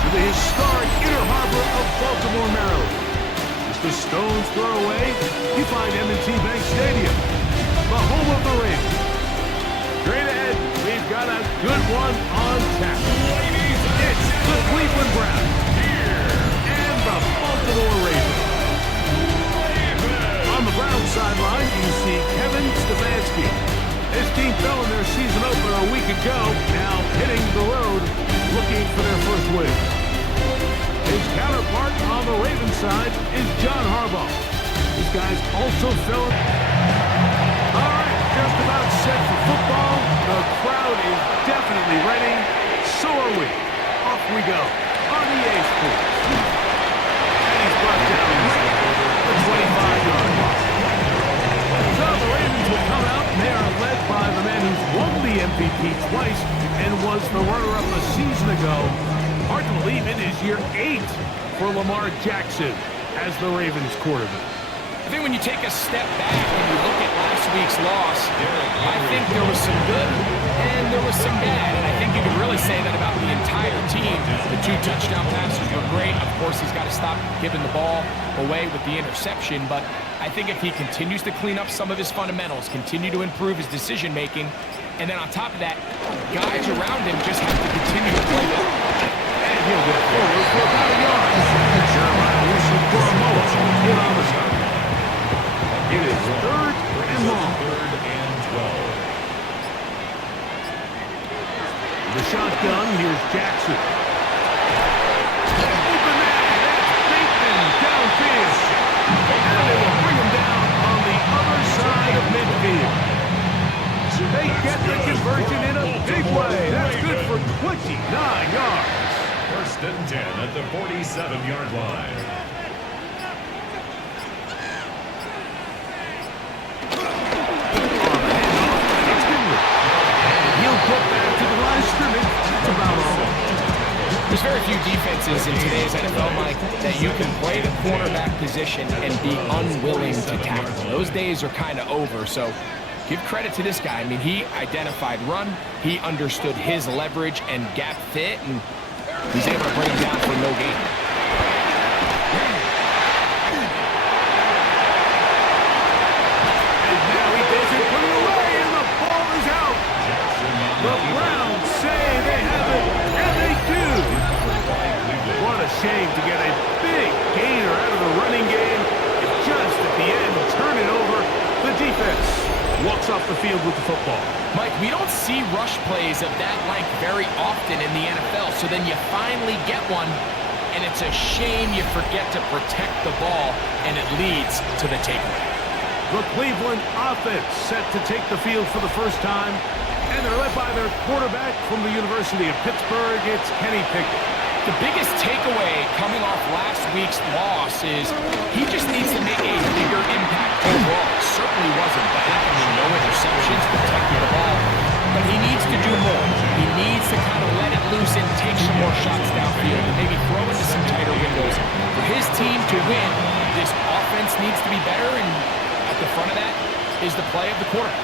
to the historic Inner Harbor of Baltimore, Maryland. Just a stone's throw away, you find M&T Bank Stadium, the home of the Ravens. Straight ahead, we've got a good one on tap. It's the Cleveland Browns and the Baltimore Ravens. On the Browns sideline, you see Kevin Stefanski. His team fell in their season opener a week ago, now hitting the road, looking for their first win. His counterpart on the Ravens side is John Harbaugh. This guy's also filling. All right, just about set for football. The crowd is definitely ready. So are we. Off we go on the Ace Pool. And he's brought down the 25-yard line. So the Ravens will come out, and they are led by the man who's won the MVP twice and was the runner-up a season ago. Hard to believe it is year 8 for Lamar Jackson as the Ravens quarterback. I think when you take a step back and you look at last week's loss, I think there was some good and there was some bad. And I think you could really say that about the entire team. The 2 touchdown passes were great. Of course, he's got to stop giving the ball away with the interception. But I think if he continues to clean up some of his fundamentals, continue to improve his decision-making, and then on top of that, guys around him just have to continue to play well. And he'll get forward for about a yard. Jeremiah Wilson for a moment in on the start. It is 3rd and long. 3rd and 12. The shotgun, here's Jackson. Open man, that's Bateman downfield. And they will bring him down on the other side of midfield. They get the conversion in a big way. That's good for 29 yards. 1st and 10 at the 47-yard line. There's very few defenses in today's NFL, Mike, that you can play the cornerback position and be unwilling to tackle. Those days are kind of over, so give credit to this guy. I mean, he identified run, he understood his leverage and gap fit, and he's able to bring him down for no gain. And now he doesn't put it away, and the ball is out. The Browns say they have it, and they do. What a shame to get a big gainer out of the running game. And just at the end, turn it over. The defense walks off the field with the football. Mike, we don't see rush plays of that length very often in the NFL, so then you finally get one, and it's a shame you forget to protect the ball, and it leads to the takeaway. The Cleveland offense set to take the field for the first time, and they're led by their quarterback from the University of Pittsburgh. It's Kenny Pickett. The biggest takeaway coming off last week's loss is he just needs to make a bigger impact overall. It certainly wasn't bad. I mean, no interceptions, protecting the ball. But he needs to do more. He needs to kind of let it loose and take some more shots downfield and maybe throw into some tighter windows. For his team to win, this offense needs to be better, and at the front of that is the play of the quarterback.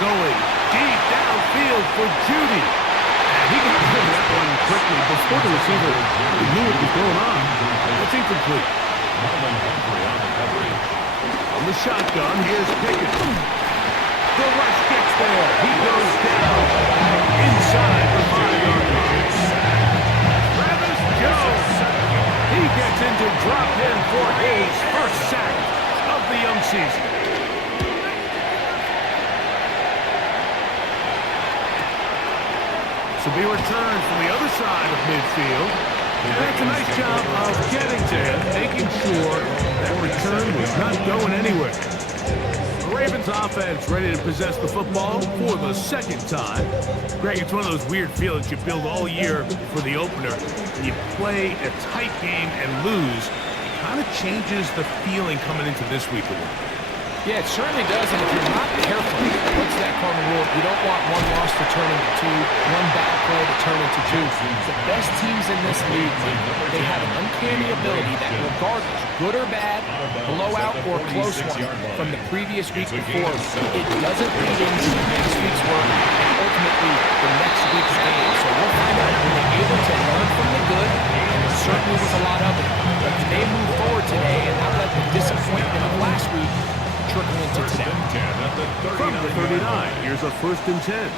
Going deep downfield for Judy. He got rid of that one quickly before the receiver knew what was going on. It's incomplete. On the shotgun, here's Pickett. The rush gets there. He goes down inside the 5-yard line. Travis Jones. He gets into drop in for his first sack of the young season. So be returned from the other side of midfield. And that's a nice job of getting to him, making sure that return was not going anywhere. The Ravens offense ready to possess the football for the second time. Greg, it's one of those weird feelings you build all year for the opener. And you play a tight game and lose. It kind of changes the feeling coming into this week a little. Yeah, it certainly does, and if you're not careful, what's that cardinal rule? You don't want one loss to turn into 2, one bad play to turn into 2. The best teams in this league, they have an uncanny ability that regardless, good or bad, blowout or close one from the previous week before, it doesn't lead into the next week's work and ultimately the next week's game. So we'll find out when they're able to first and 10.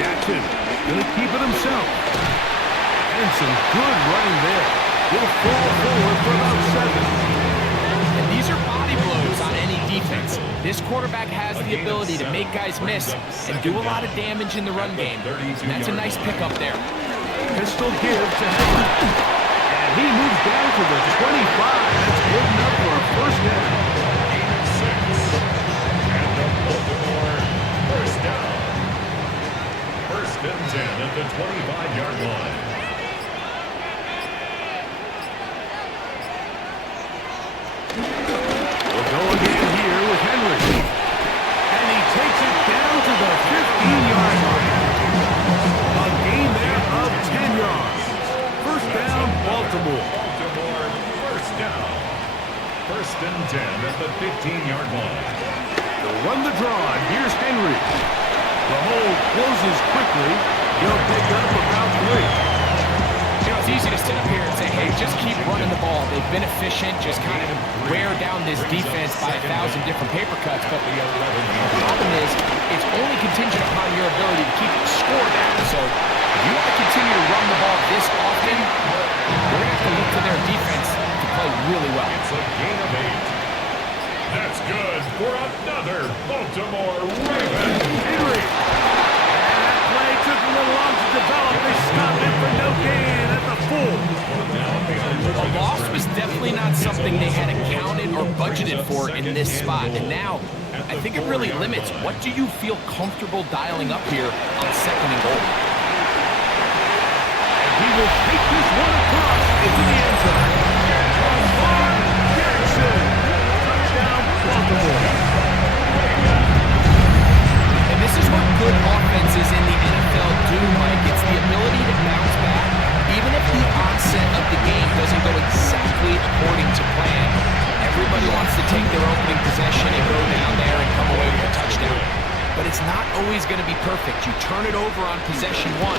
Jackson gonna keep it himself. And some good running there. He'll fall forward for about 7. And these are body blows on any defense. This quarterback has the ability to make guys miss and do a lot of damage in the run game. And that's a nice pickup there. Pistol give to Henry. And he moves down to the 25. That's good enough for a first down. And the Baltimore first down. First and 10 at the 25-yard line. We'll go again here with Henry. And he takes it down to the 15-yard line. A gain there of 10 yards. First down, Baltimore. Baltimore first down. First and 10 at the 15-yard line. They'll run the draw, and here's Henry. The hole closes quickly. He'll pick up about 3. You know, it's easy to sit up here and say, hey, just keep running the ball. They've been efficient, just kind of wear down this defense by 1,000 different paper cuts. But the problem is, it's only contingent upon your ability to keep the score down. So if you want to continue to run the ball this often, you're going to have to look to their defense to play really well. It's a gain of 8. That's good for another Baltimore Raven. Henry. And that play took a little long to develop. They stopped it for no gain at the 4. A loss was definitely not something they had accounted or budgeted for in this spot. And now, I think it really limits what do you feel comfortable dialing up here on second and goal. And he will take this one across into the end zone. Lamar Jackson. Touchdown, Baltimore. And this is what good offenses in the NFL do, Mike. It's the ability to bounce back. Even if the onset of the game doesn't go exactly according to plan, everybody wants to take their opening possession and go down there and come away with a touchdown. But it's not always going to be perfect. You turn it over on possession 1.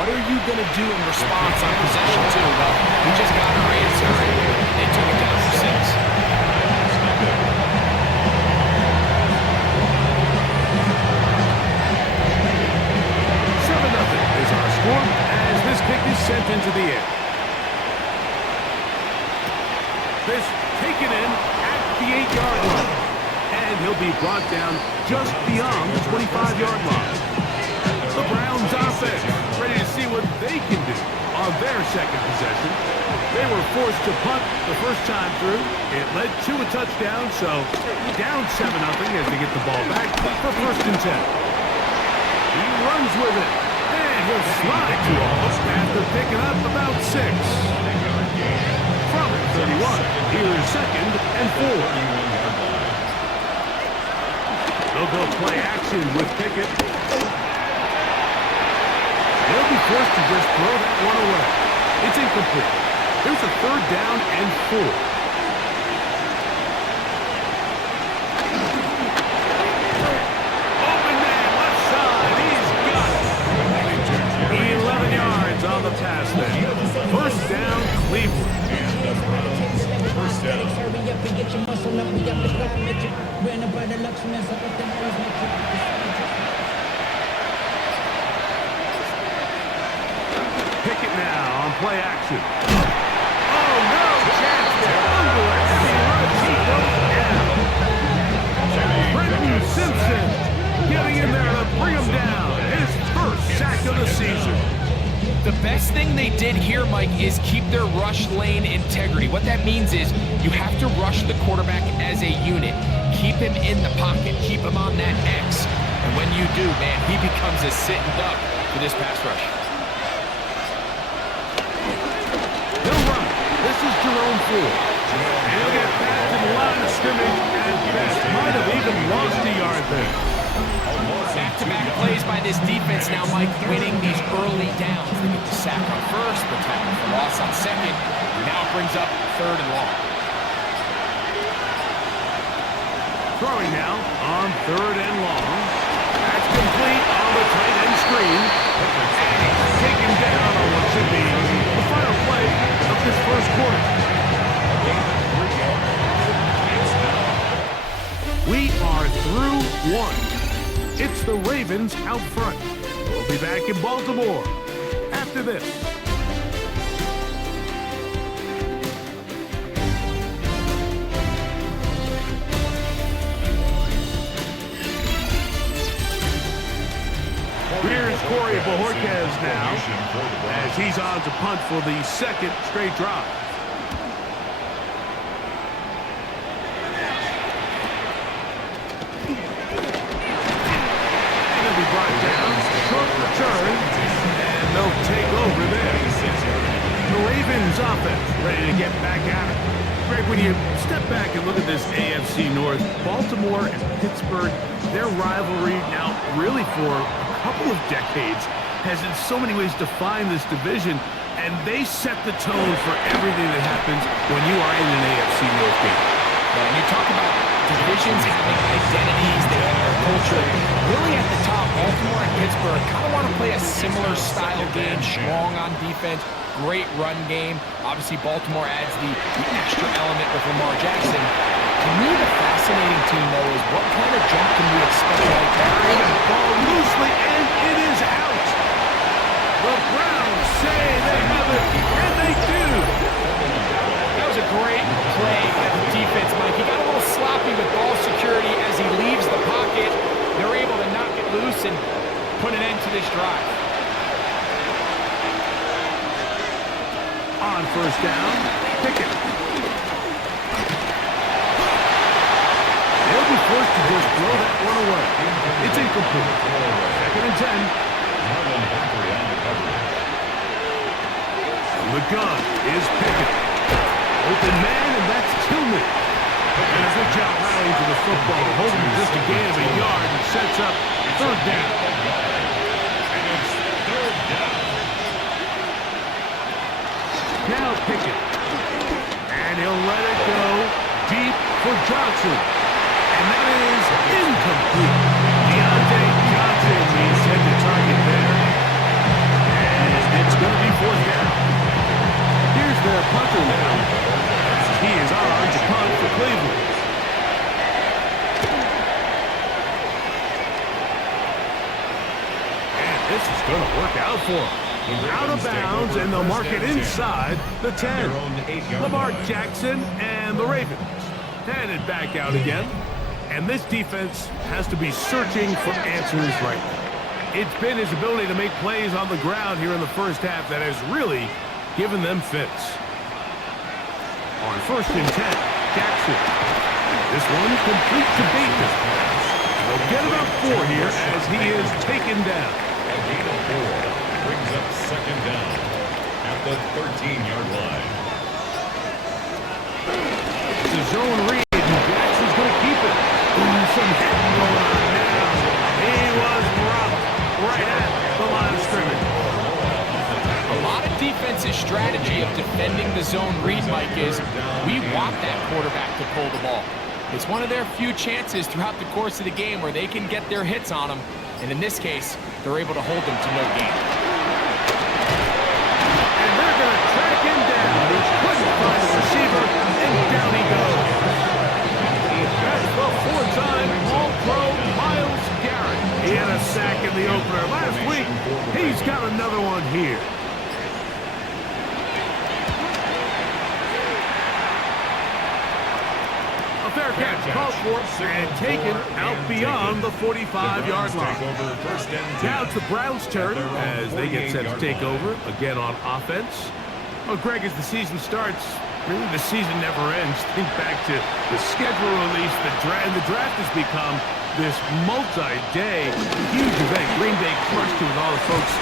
What are you going to do in response on possession 2? Well, we just got our answer, and they took it down for 6. 7-0 is our score as this kick is sent into the air. This taken in at the 8-yard line. And he'll be brought down just beyond the 25-yard line. The Browns offense ready to see what they can do on their second possession. They were forced to punt the first time through. It led to a touchdown, so down 7-0 as they get the ball back for first and 10. He runs with it, and he'll slide to almost after picking up about 6. From 31, here's second and 4. They'll go play action with Pickett. They'll be forced to just throw that one away. It's incomplete. Here's a third down and 4. Open man, left side. He's got it. 11 yards on the pass there. First down, Cleveland. First down. Pickett now on play action. Oh, no chance there. Under a heavy rush. He goes down. Brenton Simpson getting in there to bring him down. His first sack of the season. The best thing they did here, Mike, is keep their rush lane integrity. What that means is you have to rush the quarterback as a unit. Keep him in the pocket. Keep him on that X. And when you do, man, he becomes a sitting duck for this pass rush. He'll run. This is Jerome Ford. And he'll get back to the line of scrimmage and best might have even lost a yard there. Back-to-back plays by this defense now, Mike, winning these early downs. They get the sack on first, the tackle for loss on second. Now it brings up third and long. Throwing now on third and long. That's complete on the tight end screen. And he's taken down on what should be the final play of this first quarter. We are through one. It's the Ravens out front. We'll be back in Baltimore after this. Here's Corey Bojorquez now, as he's on to punt for the second straight drive. He'll be brought down, short return, and they'll take over there. The Ravens offense ready to get back at it. Greg, when you step back and look at this AFC North, Baltimore and Pittsburgh, their rivalry now really for a couple of decades has in so many ways defined this division, and they set the tone for everything that happens when you are in an AFC North game. When you talk about divisions having identities, they have their culture. Really at the top, Baltimore and Pittsburgh kind of want to play a similar style game, strong on defense, great run game. Obviously, Baltimore adds the extra element with Lamar Jackson. To me, the fascinating team, though, is what kind of jump can we expect like that? Ball loosely, and it is out. The Browns say they have it, and they do. That was a great play by the defense, Mike. He got a little sloppy with ball security as he leaves the pocket. They're able to knock it loose and put an end to this drive. On first down, Pickett. They'll be forced to just throw that one away. It's incomplete. Second and 10. From the gun is Pickett. Open man, and that's Tillman. And a good job rallying to the football, holding just a gain of a yard, and sets up third down. And it's third down. Now Pickett. And he'll let it go deep for Johnson. And that is incomplete. Deontay Johnson, the intended target there. And it's going to be fourth down. Here's their punter now. He is on to punt for Cleveland. And this is going to work out for him. Out of bounds, and they'll mark it inside the 10. Lamar Jackson and the Ravens headed back out again. And this defense has to be searching for answers right now. It's been his ability to make plays on the ground here in the first half that has really given them fits. On first and 10, Jackson. This one complete to Bateman. They'll get about 4 here as he is taken down. A gain of 4 brings up second down at the 13-yard line. It's a zone read, and Jackson's going to keep it. Some hitting going on now. He was roughed right at the line of scrimmage. A lot of defensive strategy of defending the zone read, Mike, is we want that quarterback to pull the ball. It's one of their few chances throughout the course of the game where they can get their hits on them. And in this case, they're able to hold them to no gain. And they're going to track him down. He couldn't find the receiver, and down he goes. That's the 4-time All-Pro Myles Garrett. He had a sack in the opener last week. He's got another one here. A fair catch called for and taken out beyond the 45-yard line. Now it's the Browns' turn as they get set to take over again on offense. Well, Greg, as the season starts, really the season never ends. Think back to the schedule release, the draft has become this multi-day huge event. Green Bay crushed it with all the folks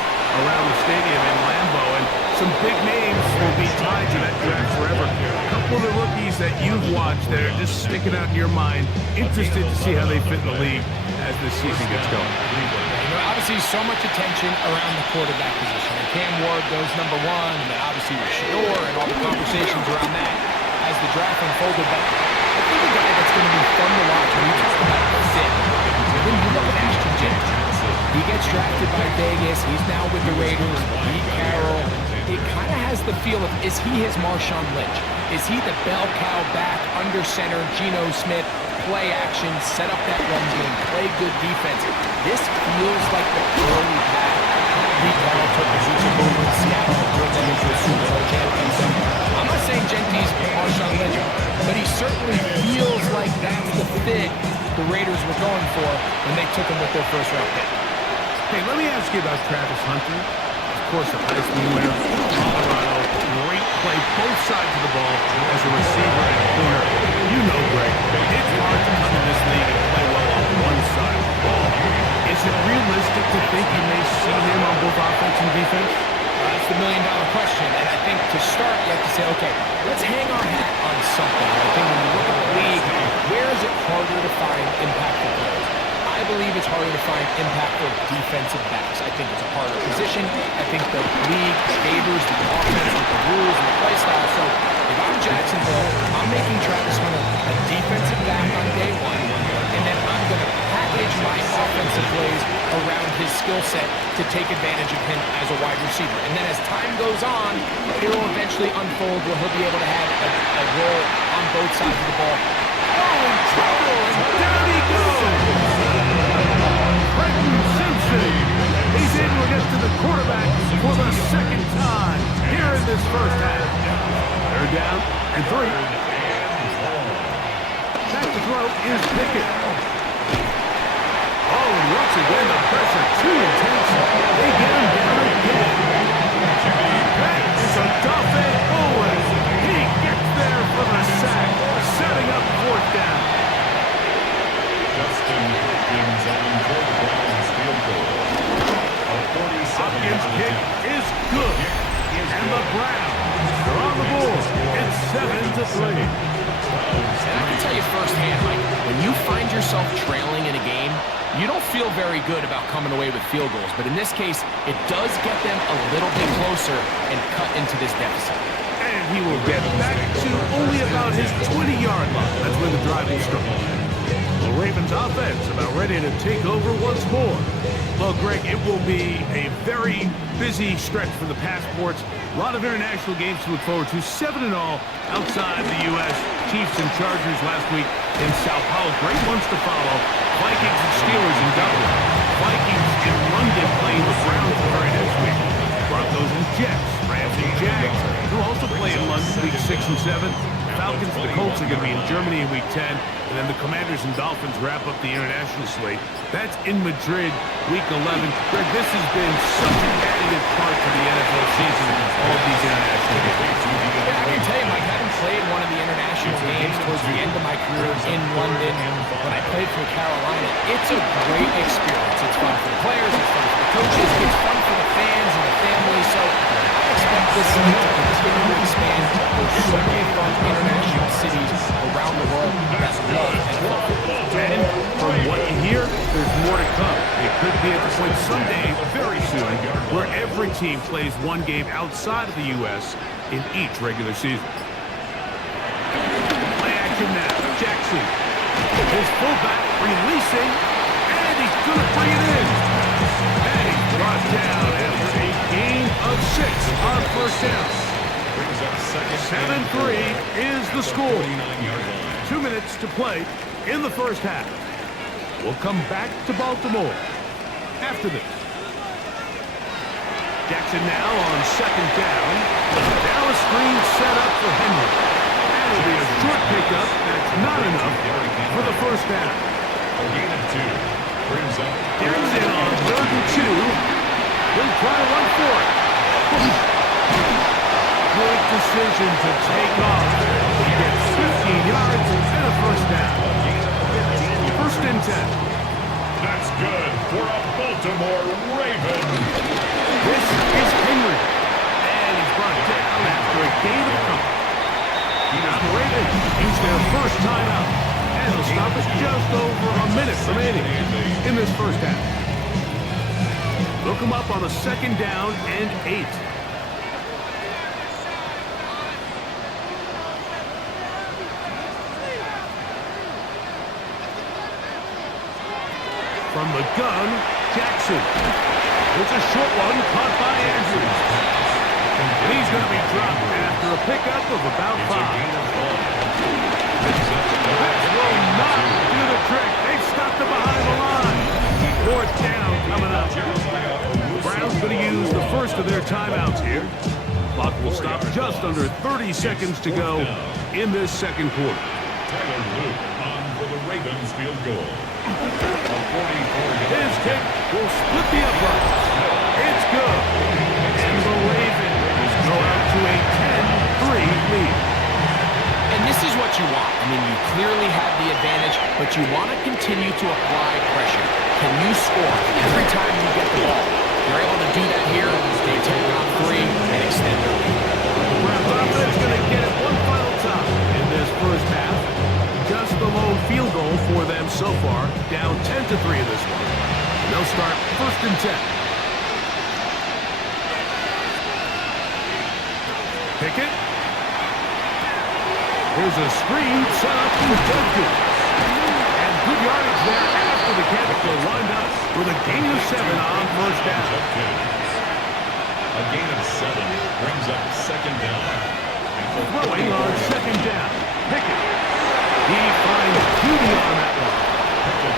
around the stadium in Lambeau, and some big names will be tied to that draft forever. A couple of the rookies that you've watched that are just sticking out in your mind, interested to see how they fit in the league as this season gets going. You know, obviously so much attention around the quarterback position. And Cam Ward goes number 1, and then obviously with Shador and all the conversations around that as the draft unfolded. But I think a guy that's going to be fun to watch when you talk about fit. When you look at Ashton Jackson, he gets drafted by Vegas. He's now with the Raiders. Pete Carroll. It kind of has the feel of, is he his Marshawn Lynch? Is he the bell cow back under center, Geno Smith, play action, set up that run game, play good defense. This feels like the early path Pete Carroll took the Super Bowl in Seattle and turned them into a Super Bowl champion. So I'm not saying Gentry's Marshawn Lynch, but he certainly feels like that's the fit the Raiders were going for when they took him with their first-round pick. Hey, let me ask you about Travis Hunter. Of course, the Heisman winner, Colorado. Great play, both sides of the ball as a receiver and a corner. You know, Greg, it's hard to come in this league and play well on one side of the ball. Is it realistic to think you may see him on both offense and defense? That's the million-dollar question, and I think to start, you have to say, okay, let's hang our hat on something. I think when you look at the league, where is it harder to find impactful players? I believe it's harder to find impactful defensive backs. I think it's a harder position. I think the league favors the offense with the rules and the play style. So if I'm Jacksonville, I'm making Travis Hunter a defensive back on day one, and then I'm going to package my offensive plays around his skill set to take advantage of him as a wide receiver. And then as time goes on, it will eventually unfold where he'll be able to have a role on both sides of the ball. Oh, in trouble, and down he goes! Simpson. He's able to get to the quarterback for the second time here in this first half. Third down and 3. Back to throw is Pickett. Oh, and once again the pressure too intense. They get him down again. That is a tough end always. He gets there for the sack, setting up 4th down. Hopkins' kick is good. And the Browns are on the board. It's 7-3. And I can tell you firsthand, Mike, when you find yourself trailing in a game, you don't feel very good about coming away with field goals. But in this case, it does get them a little bit closer and cut into this deficit. And he will get back to only about his 20-yard line. That's where the drive will start. The Ravens offense about ready to take over once more. Well, Greg, it will be a very busy stretch for the Passports. A lot of international games to look forward to. 7 in all outside the U.S. Chiefs and Chargers last week in Sao Paulo. Great ones to follow. Vikings and Steelers in Dublin. Vikings in London playing the Browns the very next week. Broncos and Jets. Rams and Jags, who also play in London week 6 and 7. Falcons and the Colts are going to be in Germany in week 10. And then the Commanders and Dolphins wrap up the international slate. That's in Madrid, week 11. Greg, this has been such an additive part to the NFL season, all of these international games. Yeah, I can tell you, Mike, having played one of the international games towards the end of my career in London, when I played for Carolina, it's a great experience. It's fun for the players, it's fun for the coaches, it's fun for the fans and the families. So I expect this league to continue to expand. There's so many fun international cities around the world that love NFL football. And from what you hear, there's more to come. It could be at the point someday, very soon, where every team plays one game outside of the U.S. in each regular season. Play action now. Jackson. His fullback releasing, and he's going to bring it in. And he's brought down after a gain of 6 on first down. 7-3 is the score. 2 minutes to play in the first half. We'll come back to Baltimore after this. Jackson now on second down. Dallas screen set up for Henry. That'll be a short pickup. That's not enough for the first down. Brings in on 3rd and 2. He'll try to run for it. Good decision to take off. He gets 15 yards and a first down. 1st and 10. That's good for a Baltimore Raven. This is Henry. And he's brought down after a gain of a couple. Now the Ravens use their first timeout. And they'll stop us just over a minute remaining in this first half. They'll come up on a 2nd down and 8. From the gun, Jackson. It's a short one caught by Andrews. And he's going to be dropped after a pickup of about 5. That's will not do the trick. They've stopped it behind the line. Fourth down coming up. The Browns going to use the first of their timeouts here. Clock will stop just under 30 seconds to go in this second quarter. Tyler Luke on for the Ravens field goal. His kick will split the uprights. It's good. And the Ravens go out to a 10-3 lead. And this is what you want. I mean, you clearly have the advantage, but you want to continue to apply pressure. Can you score every time you get the ball? You're able to do that here. They take on 3 and extend their lead. The Browns offense going to get it one final time in this first half. Just the lone field goal for them so far, down 10-3 in this one. And they'll start first and 10. Pickett. Here's a screen set up for Judkins. And good yardage there after the catch. They'll wind up with a gain of 7 on first down. A gain of 7 brings up second down. Throwing on second down. Pickett. He finds Judy on that one.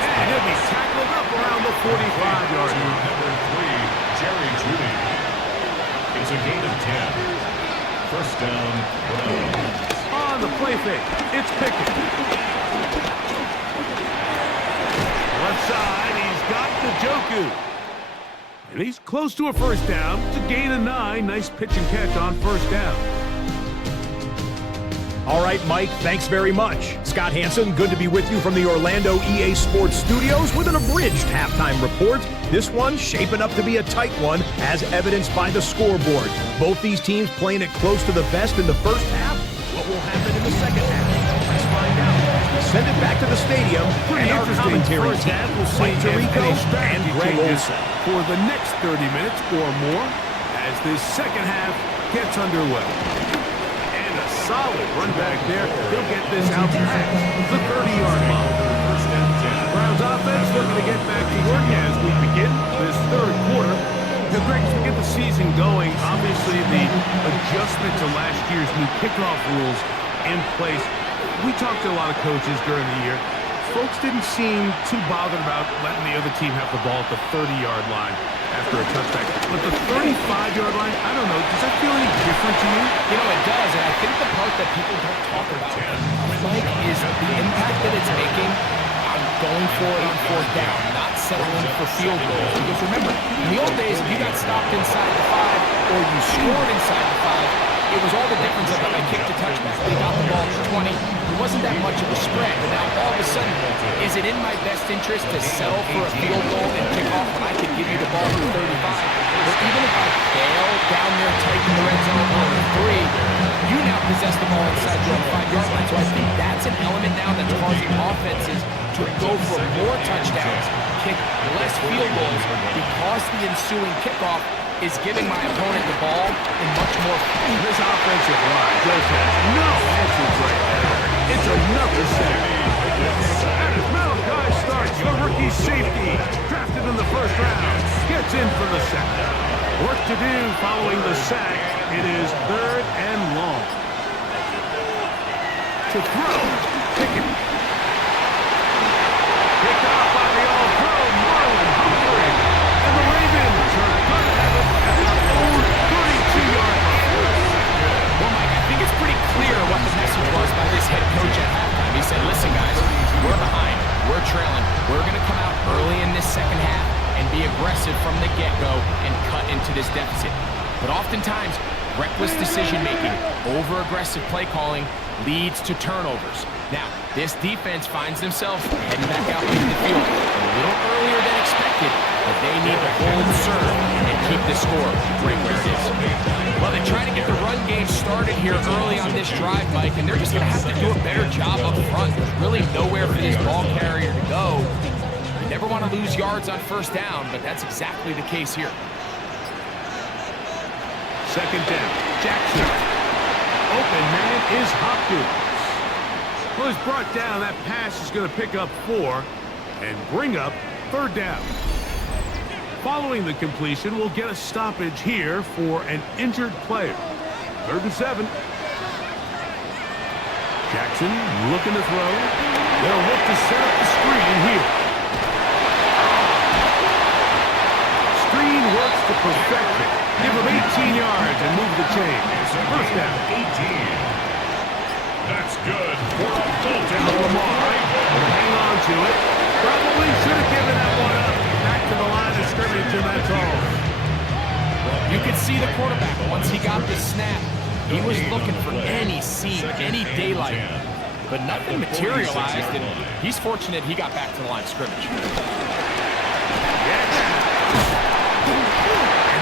And he'll be tackled up around the 45-yard line. Number 3, Jerry Judy. It's a gain of 10. First down, Browns. On the play fake, it's Pickett. Left side, he's got Njoku. And he's close to a first down. It's a gain of 9. Nice pitch and catch on first down. All right, Mike, thanks very much. Scott Hansen, good to be with you from the Orlando EA Sports Studios with an abridged halftime report. This one shaping up to be a tight one, as evidenced by the scoreboard. Both these teams playing it close to the vest in the first half. What will happen in the second half? Let's find out. Send it back to the stadium. Pretty and our interesting commentary first team, half. We'll see Mike if Tirico any and strategy Greg changes Olson. for the next 30 minutes or more as this second half gets underway. And a solid run back there. He'll get this out past the 30-yard line. Browns offense looking to get back to work as we begin this third quarter. Now, Greg, as we get the season going, obviously the adjustment to last year's new kickoff rules in place. We talked to a lot of coaches during the year. Folks didn't seem too bothered about letting the other team have the ball at the 30-yard line after a touchback. But the 35-yard line, I don't know, does that feel any different to you? You know, it does, and I think the part that people don't talk about, Mike, is the impact that it's making on going for it on fourth down, not settling for field goals. Because remember, in the old days, if you got stopped inside the 5 or you scored inside the 5, it was all the difference of a kick to touchback. They got the ball to 20. It wasn't that much of a spread. But now all of a sudden, is it in my best interest to settle for a field goal and kick off when I could give you the ball to 35? Or even if I fail down there tight in the red zone on the 3, you now possess the ball inside your own 5-yard line. So I think that's an element now that's causing offenses to go for more touchdowns, kick less field goals, because the ensuing kickoff is giving my opponent the ball in much more. This offensive line just has no answers right now. It's another sack. And as Malachi starts, the rookie safety, drafted in the first round, gets in for the sack. Work to do following the sack. It is third and long. To throw, Pickett. Picked off by the all-pro Marlon Humphrey. And the Ravens are going to have it at their own 32-yard line. Well, Mike, I think it's pretty clear what the message was by this head coach at halftime. He said, listen, guys, we're behind. We're trailing. We're going to come out early in this second half and be aggressive from the get-go and cut into this deficit. But oftentimes, reckless decision-making, over-aggressive play calling leads to turnovers. Now, this defense finds themselves heading back out into the field a little earlier than expected, but they need to hold serve and keep the score right where it is. Well, they're trying to get the run game started here early on this drive, Mike, and they're just going to have to do a better job up front. There's really nowhere for this ball carrier to go. You never want to lose yards on first down, but that's exactly the case here. Second down, Jackson. Open man is Hopkins. Well, he's brought down. That pass is going to pick up 4 and bring up third down. Following the completion, we'll get a stoppage here for an injured player. 3rd and 7. Jackson looking to throw. They'll look to set up the screen here. Screen works to perfection. Give him 18 yards and move the chain. First down. 18. That's good for a Bolton. Lamar will hang on to it. Probably should have given that one up. Back to the line of scrimmage, and that's all. You could see the quarterback, once he got the snap, he was looking for any seam, any daylight. But nothing materialized, and he's fortunate he got back to the line of scrimmage. And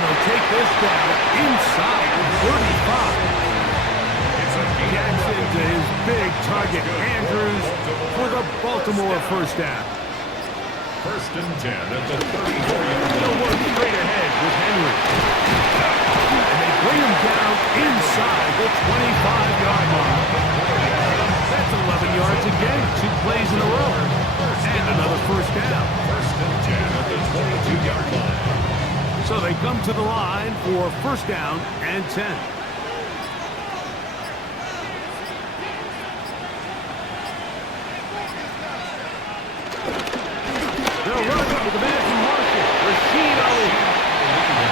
they'll take this down inside the 35. Jackson to his big target, Andrews, for the Baltimore first down. First and 10 at the 34-yard They'll work straight ahead with Henry. And they bring him down inside the 25-yard line. That's 11 yards again, 2 plays in a row. And another first down. First and 10 at the 22-yard line. So they come to the line for first down and 10. They'll run with the man from Marshall, Rashid Ali.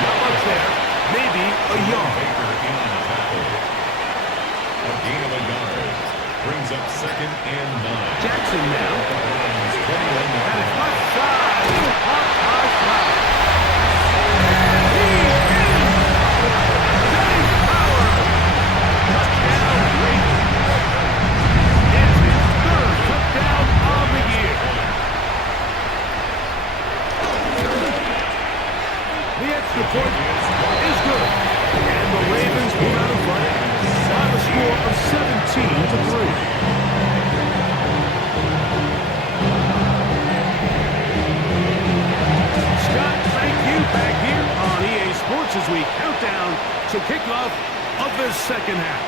Not much there, maybe a yard. Baker in the tackle. A gain of a yard. Brings up second and 9. Jackson now. Lions 21 And it's left side. Hot fly. James Power. Touchdown, Ravens. It's his third touchdown of the year. The extra point is good. And the Ravens pull out a fight by the score of 17-3. Scott, thank you back here on EA Sports as we count down to kickoff of this second half.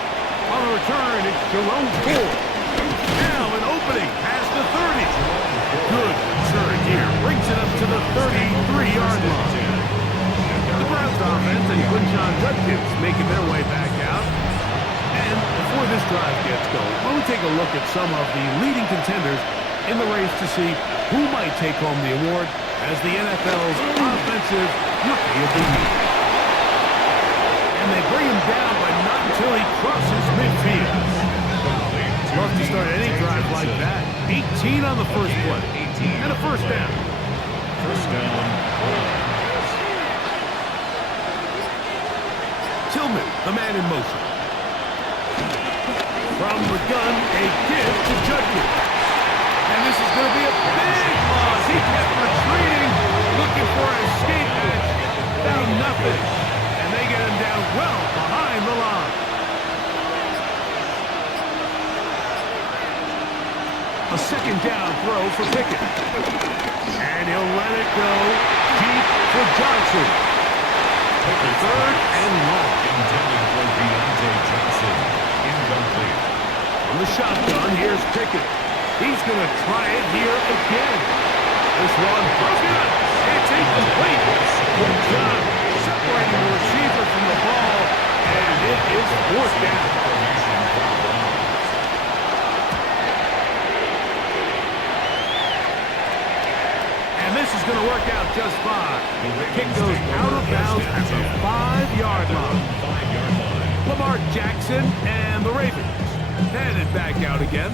On the return, it's Jerome Ford. Now an opening past the 30. Good return here. Brings it up to the 33-yard line. The Browns offense and Quinshon Judkins making their way back out. And before this drive gets going, why don't we take a look at some of the leading contenders in the race to see who might take home the award as the NFL's Offensive Rookie of the Year. And they bring him down, but not until he crosses midfield. Love to start any drive like that. 18 on the first play. And a first down. First down. Tillman, the man in motion. From the gun, a give to Judkins. And this is going to be a big loss. He kept retreating, looking for an escape hatch. Found nothing. And they get him down well behind the line. A second down throw for Pickett. And he'll let it go deep for Johnson. Third and long. Intended for Deontay Johnson. Incomplete. On the shotgun, here's Pickett. He's going to try it here again. This one broken up. It's incomplete. Good job separating the receiver from the ball. And it is fourth down. And this is going to work out just fine. The kick goes out of bounds at the 5-yard line. Lamar Jackson and the Ravens headed back out again.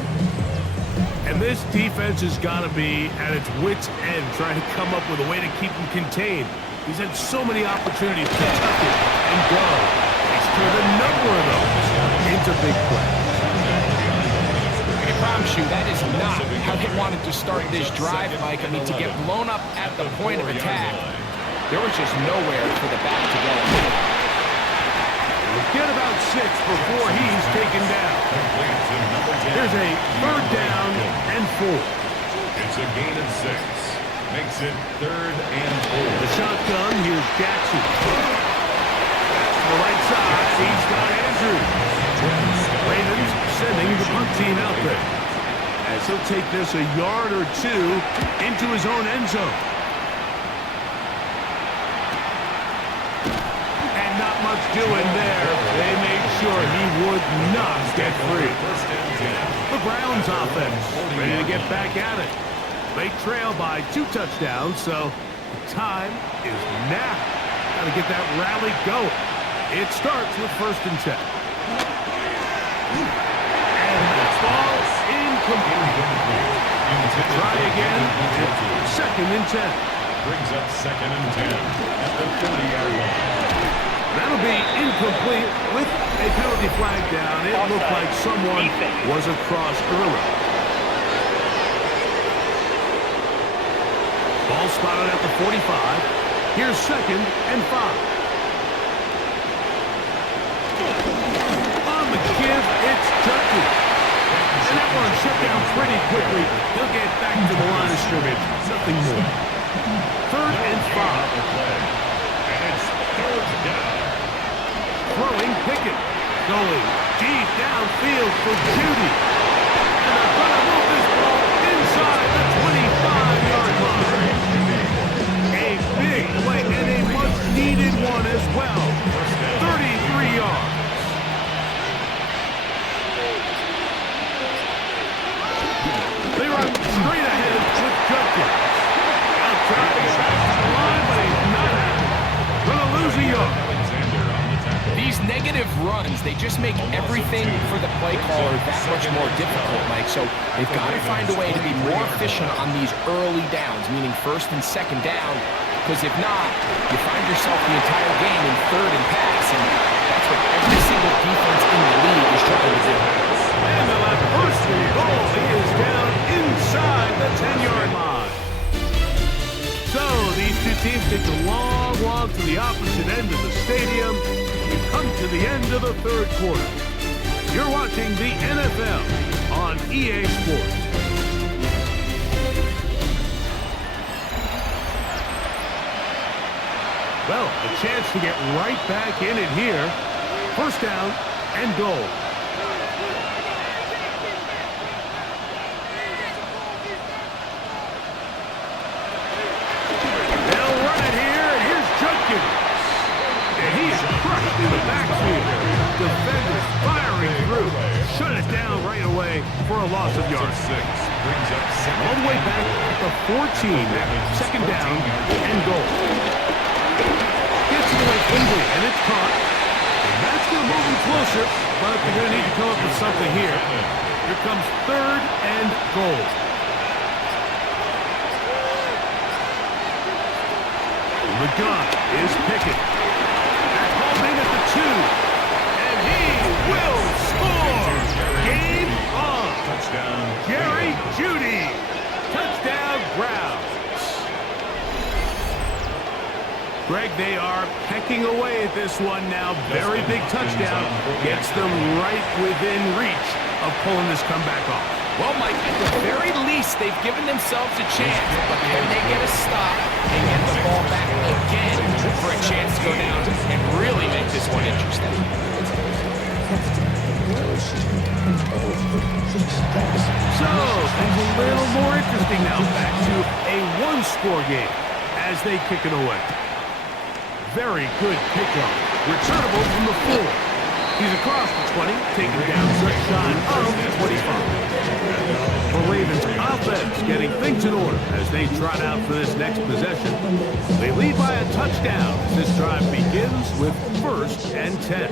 And this defense has got to be at its wits' end, trying to come up with a way to keep him contained. He's had so many opportunities to tuck it and go. He's turned a number of those into big plays. I can promise you that is not how they wanted to start this drive, Mike. I mean, to get blown up at the point of attack, there was just nowhere for the back to go. We'll get about 6 before he's taken down. Here's a third down and 4. It's a gain of 6. Makes it third and 4. The shotgun, here's Jackson. To the right side, he's got Andrews. Ravens sending the punt team out there. As he'll take this a yard or 2 into his own end zone. And not much doing there. They made sure he would not get free. First and 10. The Browns offense ready to get back at it. They trail by 2 touchdowns, so the time is now. Got to get that rally going. It starts with first and 10. And the ball incomplete. Try again. Second and 10. Brings up second and 10 at the 30-yard line. That'll be incomplete with a penalty flag down. It looked like someone was across early. Ball spotted at the 45. Here's second and 5. On the give, it's Junkie. And that one shut down pretty quickly. He'll get back to the line of scrimmage. Something more. Third and 5. And it's third down. Throwing Pickett. Going deep downfield for Judy. And they're going to move this ball inside the 25-yard line. A big play and a much-needed one as well. 33 yards. They run straight ahead with Judkins. Now trying to get back to the line, but he's not happy. Going to lose a yard. These negative runs, they just make everything for the play caller that much more difficult, Mike. So they've got to find a way to be more efficient on these early downs, meaning first and second down, because if not, you find yourself the entire game in third and pass, and that's what every single defense in the league is trying to do. And the first and goal, he is down inside the 10-yard line. So these two teams take a long walk to the opposite end of the stadium. We've come to the end of the third quarter. You're watching the NFL on EA Sports. Well, a chance to get right back in it here. First down and goal. They'll run it here, and here's Judkins. And he is crushed in the backfield. Defenders firing through. Shut it down right away for a loss of yards. All the way back at the 14. Second down and goal. Gets it away quickly, and it's caught. And that's going to move him closer, but they're going to need to come up with something here. Here comes third and goal. The gun is Pickett. That's holding at the 2. And he will score. Game on. Touchdown. Jerry Jeudy. Touchdown Browns. Greg, they are pecking away at this one now. Very big touchdown. Gets them right within reach of pulling this comeback off. Well, Mike, at the very least, they've given themselves a chance, but then they get a stop and get the ball back again for a chance to go down and really make this one interesting. So, things a little more interesting now. Back to a one-score game as they kick it away. Very good pickup. Returnable from the 4. He's across the 20, taken down just shy of the 25. The Ravens offense getting things in order as they trot out for this next possession. They lead by a touchdown as this drive begins with first and 10.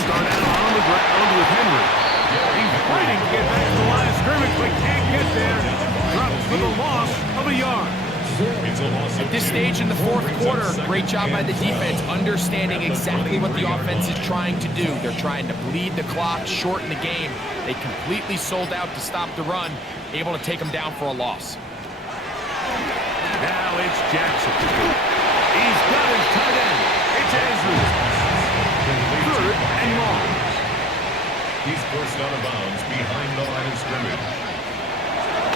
Start out on the ground with Henry. He's fighting to get back to the line of scrimmage, but can't get there. Drops for the loss of a yard. At this stage in the fourth quarter, great job by the defense, understanding exactly what the offense is trying to do. They're trying to bleed the clock, shorten the game. They completely sold out to stop the run, able to take them down for a loss. Now it's Jackson. He's got his tight end. It's Andrews. Third and long. He's forced out of bounds behind the line of scrimmage.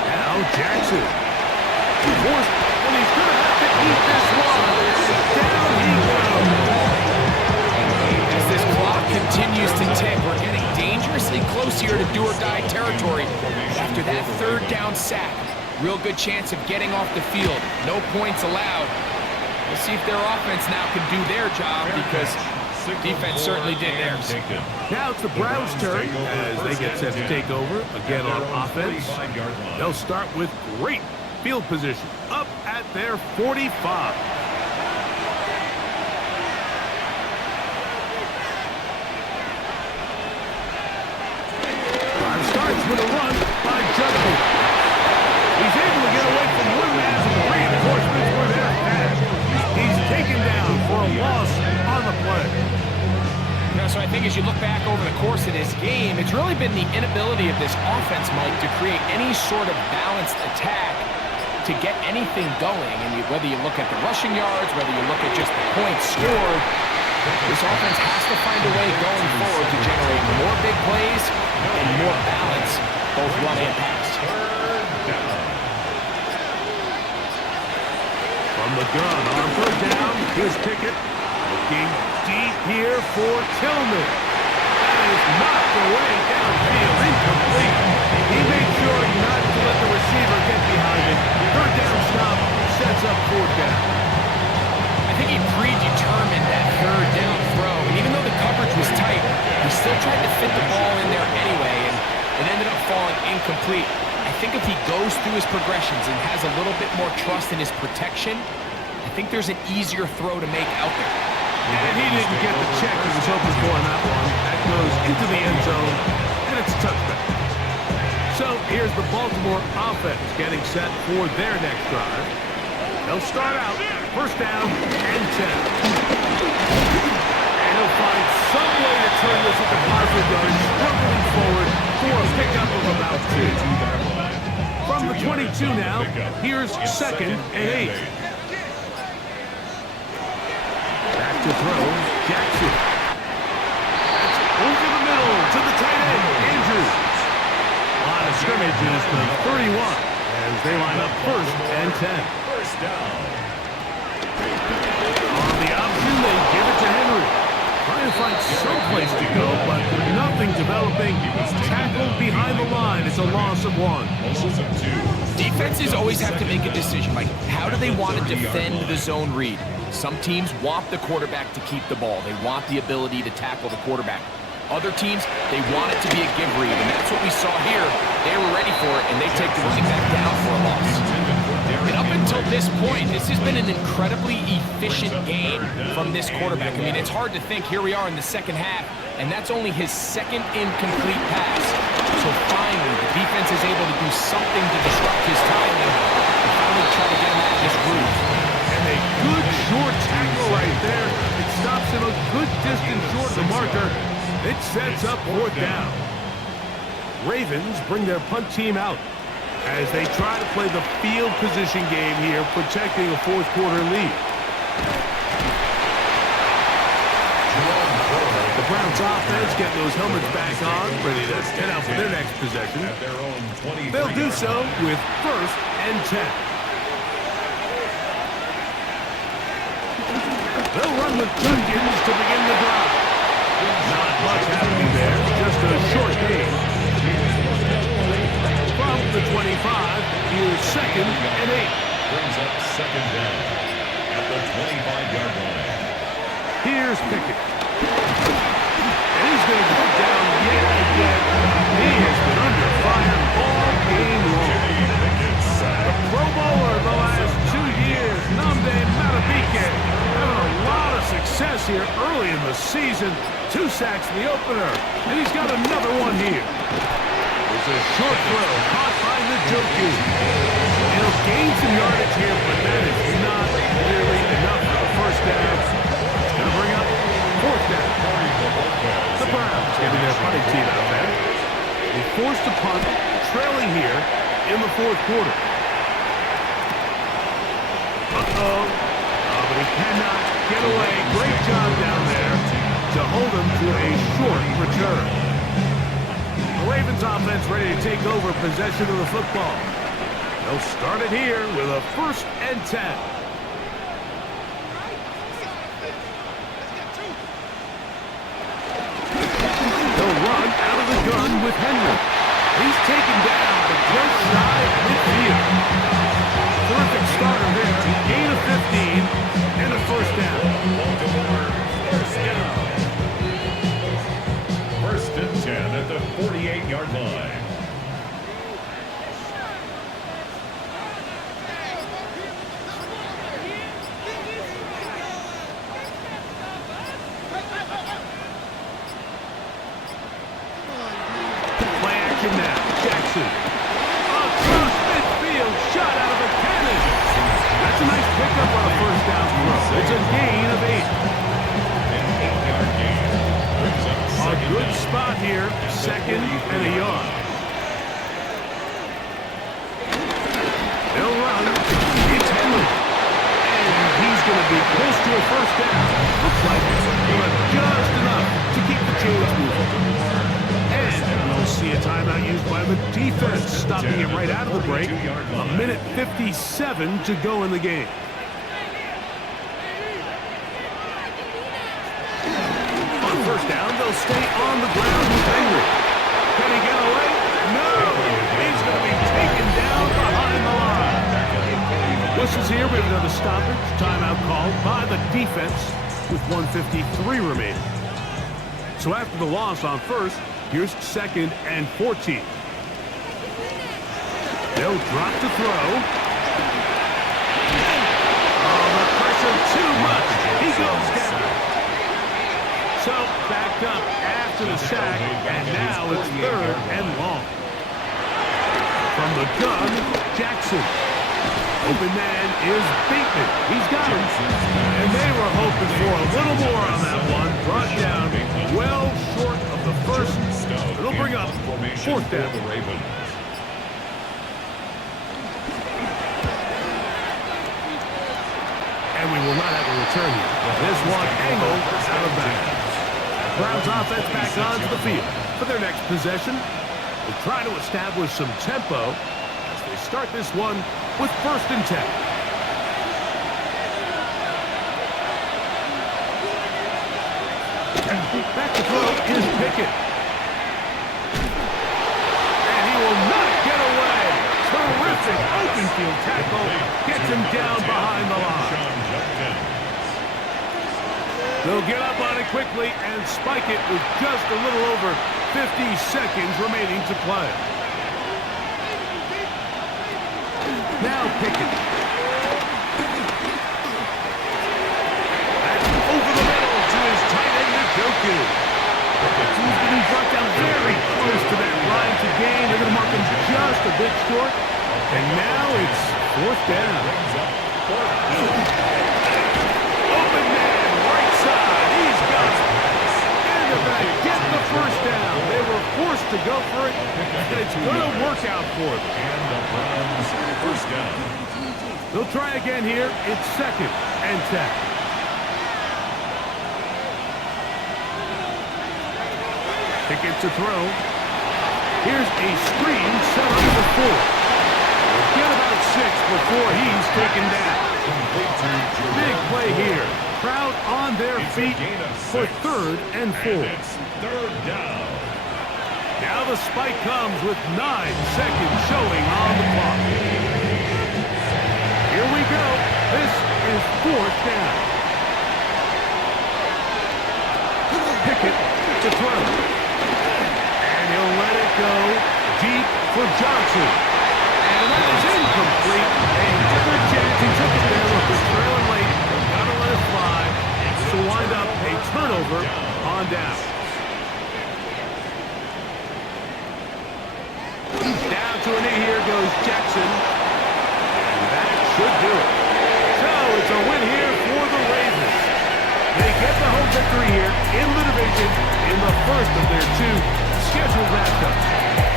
Now Jackson. Forced, and he's going to have to eat this one. Down he goes. As this clock continues to tick, we're getting dangerous that third down sack, real good chance of getting off the field. No points allowed. We'll see if their offense now can do their job, because defense certainly did theirs. Now it's the Browns' turn as they get set to take over again on offense. They'll start with great field position up at their 45. Starts with a run by Judkins. He's able to get away from one man, and reinforcements were there fast. He's taken down for a loss on the play. So I think as you look back over the course of this game, it's really been the inability of this offense, Mike, to create any sort of balanced attack to get anything going. And whether you look at the rushing yards, whether you look at just the points scored, this offense has to find a way going forward to generate more big plays and more balance, both run and pass. From the gun on third down, here's Pickett. Looking deep here for Tillman. That is knocked away downfield, incomplete. He made sure not to let the receiver get behind him. Third down stop sets up fourth down. I think he predetermined that third down throw, and even though the coverage was tight, he still tried to fit the ball in there anyway, and it ended up falling incomplete. I think if he goes through his progressions and has a little bit more trust in his protection, I think there's an easier throw to make out there. And he didn't get the check he was hoping for on that one. That goes into the end zone, and it's a touchback. So here's the Baltimore offense getting set for their next drive. They'll start out first down and 10. And he'll find some way to turn this into positive yards, struggling forward for a pickup of about 2. From the 22 now, here's second and 8. Back to throw, Jackson. That's over the middle to the tight end, Andrews. Line of scrimmage is the 31 as they line up first and 10. First down. On the option, they give it to Henry. Trying to find some place to go, but nothing developing. Tackled behind the line. It's a loss of 1. Defenses always have to make a decision, Mike. How do they want to defend the zone read? Some teams want the quarterback to keep the ball. They want the ability to tackle the quarterback. Other teams, they want it to be a give read, and that's what we saw here. They were ready for it, and they take the running back down for a loss. And up until this point, this has been an incredibly efficient game from this quarterback. I mean, it's hard to think here we are in the second half, and that's only his second incomplete pass. So finally, the defense is able to do something to disrupt his timing and finally try to get him out of this groove. And a good short tackle right there. It stops him a good distance short of the marker. It sets up fourth down. Ravens bring their punt team out as they try to play the field position game here, protecting a fourth quarter lead. The Browns offense getting those helmets back on, ready to head out for their next possession. They'll do so with first and 10. They'll run with Jenkins to begin the drive. Not much happening there, just a short game. From the 25, here's second and 8. Brings up second down at the 25-yard line. Here's Pickett. And he's going to go down yet again. He has been under fire all game long. The Pro Bowler the last 2 years, Nnamdi Madubuike, having a lot of success here early in the season. 2 sacks in the opener, and he's got another one here. It's a short throw, caught by Njoku. He'll gain some yardage here, but that is not really enough for the first down. It's going to bring up fourth down. The Browns getting their punting team out there. They forced a punt, trailing here in the fourth quarter. Uh-oh. But he cannot get away. Great job down there to hold him to a short return. The Ravens offense ready to take over possession of the football. They'll start it here with a first and 10. They'll run out of the gun with Henry. He's taken down, but just shy of midfield. Terrific starter there. Gain of 15 and a first down. Baltimore, first down. First and 10 at the 48-yard line. Play action now. Jackson. Across midfield. Shot out of a cannon. That's a nice pickup on a first down throw. It's a gain of 8. An 8-yard gain. Brings up A second good down. spot here. Second and a yard. They'll run. It's Henry. And he's going to be close to a first down. Looks like it's just enough to keep the chains moving. And we'll see a timeout used by the defense, stopping it right out of the break. A minute 57 to go in the game. On first down, they'll stay on the ground with Henry. Can he get away? No! He's going to be taken down behind the line. Whistles here. We have another stoppage. Timeout called by the defense with 1:53 remaining. So after the loss on first, here's second and 14. They'll drop to throw. Oh, the pressure too much. He goes down. So backed up after the sack, and now it's third and long. From the gun, Jackson. Open man is Bateman. He's got him. And they were hoping for a little more on that one. Brought down well short of the first. It'll bring up fourth down. The Ravens. And we will not have a return here. This one angled out of bounds. Browns offense back onto the field for their next possession. They'll try to establish some tempo as they start this one with first and 10. Back to throw is Pickett. And he will not get away. Terrific open field tackle. Gets him down behind the line. They'll get up on it quickly and spike it with just a little over 50 seconds remaining to play. Now Pickett. That's over the middle to his tight end, Njoku. He's going to be brought down very close to that line to gain. They're going to mark him just a bit short. And now it's fourth down. Open man, right side. He's got it. And they're going to get the first down. They were forced to go for it, and it's going to work out for them. And the Browns first down. They'll try again here. It's second and 10. Pickett to throw. Here's a screen set up for 4. We'll get about 6 before he's taken down. Big play here. Crowd on their feet for third and 4. It's third down. Now the spike comes with 9 seconds showing on the clock. Here we go. This is fourth down. Pickett to throw. And he'll let it go deep for Johnson. And that is incomplete. A good chance. He took it there with the trailing late. Gotta let it fly. To wind up a turnover on down. Down to a knee here goes Jackson. And that should do it. So it's a win here for the Ravens. They get the home victory here in the division in the first of their 2 scheduled matchups.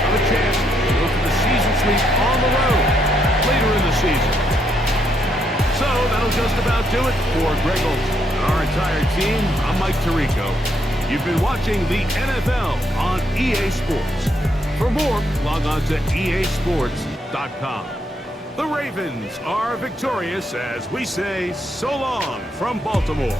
Have a chance to go to the season sweep on the road later in the season. So that'll just about do it for Greg Olson and our entire team. I'm Mike Tirico. You've been watching the NFL on EA Sports. For more, log on to easports.com. The Ravens are victorious as we say so long from Baltimore.